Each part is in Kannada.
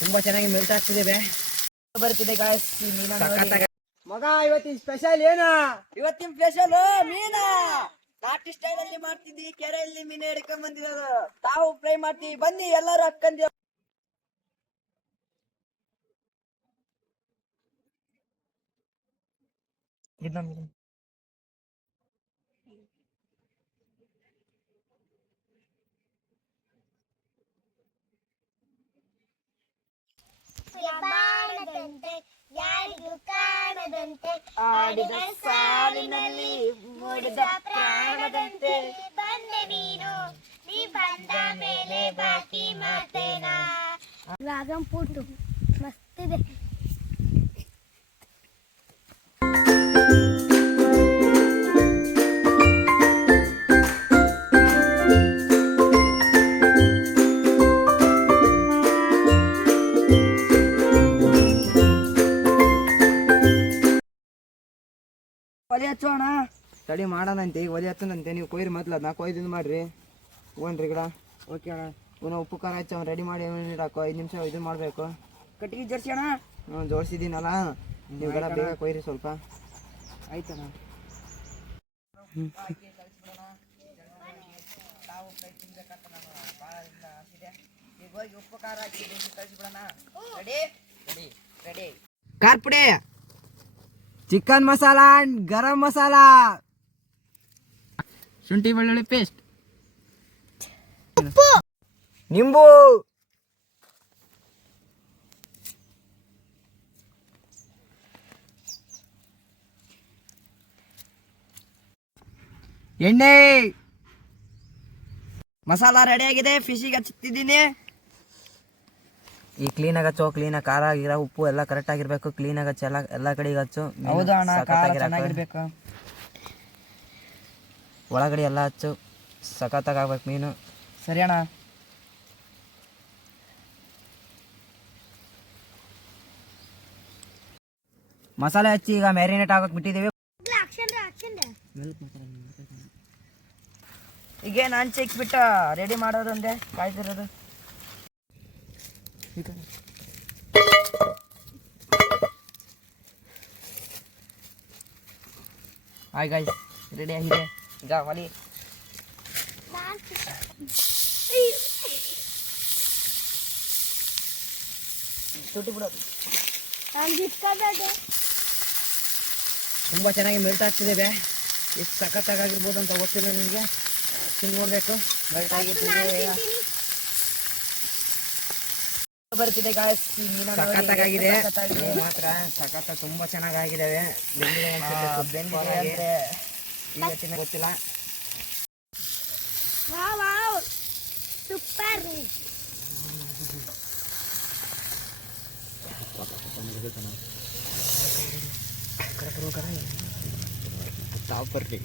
ತುಂಬಾ ಚೆನ್ನಾಗಿ ಮೆಲ್ಟ್ ಆಗ್ತಿದೆ ಬರ್ತಿದೆ ಗಾಯ್ಸ್ ಮಗ. ಇವತ್ತಿನ ಸ್ಪೆಷಲ್ ಏನಾ? ಇವತ್ತಿನ ಸ್ಪೆಷಲ್ ಮೀನಾ. ನಾಟಿ ಸ್ಟೈಲ್ ಅಲ್ಲಿ ಮಾಡ್ತಿದ್ವಿ. ಕೆರೆಯಲ್ಲಿ ಮೀನು ಹಿಡ್ಕೊಂಡ್ ಬಂದಿರೋದು. ತಾವು ಫ್ರೈ ಮಾಡ್ತೀವಿ ಬನ್ನಿ ಎಲ್ಲರೂ ಅಕ್ಕಂದಿ. ಬಾಣದಂತೆ ಯಾರಿಗೂ ಕಾಣದಂತೆ ಆಡಿದ ಸಾಲಿನಲ್ಲಿ ಮೂಡಿದ ಪ್ರಾಣದಂತೆ ಬಂದೆ ನೀನು ನೀ ಬಂದ ಮೇಲೆ ಬಾಕಿ ಮಾತೇನಾ. Dragon fruit ಮಸ್ತಿದೆ. ಒಲೆ ಹಚ್ಚೋಣ. ತಡಿ ಮಾಡೋಣಂತೆ. ಈಗ ಒಲೆ ಹಚ್ಚನಂತೆ. ನೀವು ಕೊಯ್ರಿ ಮೊದ್ಲು ಅದನ್ನ ಕೊಯ್ದು ಮಾಡ್ರಿ. ಹೋಗ್ರಿ ಗಿಡ. ಓಕೆ ಅಣ್ಣ. ಇವನು ಉಪ್ಪು ಖಾರ ಹಚ್ಚ ರೆಡಿ ಮಾಡಿ ಇಡಾಕೋ. 5 ನಿಮಿಷ ಇದು ಮಾಡಬೇಕು. ಕಟ್ಟಿಗೆ ಜರ್ಸಿ ಅಣ್ಣ. ಜೋಡಿಸಿದ್ದೀನಲ್ಲ, ನೀವು ಗಿಡ ಬೇಗ ಕೊಯ್ರಿ ಸ್ವಲ್ಪ. ಆಯ್ತಣ್ಣ. ಉಪ್ಪು ಖಾರ ಹಾಕಿ ಕಳಿಸ್ಬಿಡೋಣ. Ready ready. ಖಾರ ಪುಡಿ, ಚಿಕನ್ ಮಸಾಲ ಅಂಡ್ ಗರಂ ಮಸಾಲ, ಶುಂಠಿ ಬೆಳ್ಳುಳ್ಳಿ ಪೇಸ್ಟ್, ನಿಂಬು, ಎಣ್ಣೆ. ಮಸಾಲ ರೆಡಿ ಆಗಿದೆ. ಫಿಶಿಗೆ ಹಚ್ಚುತ್ತಿದ್ದೀನಿ. ಈ ಕ್ಲೀನಾಗಿ ಹಚ್ಚು. ಕ್ಲೀನಾಗಿ ಖಾರ ಆಗಿರ ಉಪ್ಪು ಎಲ್ಲ ಕರೆಕ್ಟ್ ಆಗಿರ್ಬೇಕು. ಕ್ಲೀನಾಗಿ ಹಚ್ಚು. ಎಲ್ಲ ಕಡೆಗೆ ಹಚ್ಚು. ಹೌದಾ ಅಣ್ಣ, ಖಾರ ಚೆನ್ನಾಗಿರ್ಬೇಕು. ಒಳಗಡೆ ಎಲ್ಲ ಹಚ್ಚು. ಸಖತ್ತಾಗಿ ಆಗ್ಬೇಕು ಮೀನು. ಸರಿ ಅಣ್ಣ. ಮಸಾಲೆ ಹಚ್ಚಿ ಈಗ ಮ್ಯಾರಿನೇಟ್ ಆಗಕ್ಕೆ ಬಿಟ್ಟಿದ್ದೀವಿ. ಈಗೇನು ಹಂಚಿ ಇಕ್ಬಿಟ್ಟು ರೆಡಿ ಮಾಡೋದು ಅಂದೆ ಕಾಯ್ತಿರೋದು. ಹಾಯ್ ಗಾಯ್ಸ್, ರೆಡಿ ಆಗಿದೆ. ಈಗ ಒಲಿ ಸುಟ್ಟು ಬಿಡೋದು. ತುಂಬ ಚೆನ್ನಾಗಿ ಮೆಲ್ಟ್ ಆಗ್ತಿದೆ. ಎಷ್ಟು ಸಖತ್ತಾಗಿರ್ಬೋದು ಅಂತ ಗೊತ್ತಿಲ್ಲ ನಿಮಗೆ. ತಿಂದು ನೋಡಬೇಕು. ಮೆಲ್ಟ್ ಆಗಿರ್ತಿದೆ, ಬರ್ತಿದೆ ಗಾಯ್ಸ್. ಸಖತ್ತಾಗಿದೆ ಮಾತ್ರ. ಸಖತ್ತ ತುಂಬ ಚೆನ್ನಾಗಿದ್ದಾವೆ. ಬೆಂದಿದೆ ಅಂದ್ರೆ ಇವತ್ತಿನ ಗೊತ್ತಿಲ್ಲ. ಸೂಪರ್. ಬರ್ರಿ.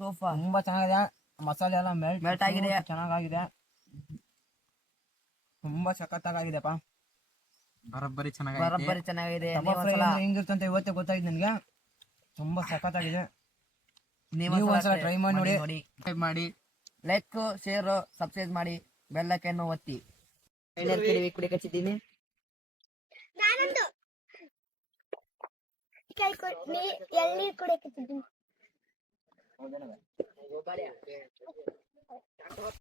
ಸೋಫಾ ತುಂಬಾ ಚೆನ್ನಾಗಿದೆ. ಮಸಾಲೆ ಎಲ್ಲ ಮೆಲ್ಟ್ ಆಗಿದೆ. ಚೆನ್ನಾಗಿದೆ. ತುಂಬಾ ಸಖತ್ತಾಗಿದೆಪ್ಪ. ಬರೋಬ್ಬರಿ ಚೆನ್ನಾಗಿದೆ. ಹಿಂಗಿರ್ತಂತ ಇವತ್ತೇ ಗೊತ್ತಾಗಿದೆ ನನಗೆ. ತುಂಬಾ ಸಖತ್ತಾಗಿದೆ. ನೀವು ಒಂದ್ಸಲ ಟ್ರೈ ಮಾಡಿ ನೋಡಿ. ಮಾಡಿ ಲೈಕ್, ಶೇರ್, ಸಬ್ಸ್ಕ್ರೈಬ್ ಮಾಡಿ. ಬೆಲ್ಲಕ್ಕನ್ನು ಒತ್ತಿ. ಕುಡಿ ಕಚ್ಚಿದ್ದೀನಿ. ನಾನೊಂದು ಎಳ್ನೀರು ಕುಡಿಯಕ್ಕೆ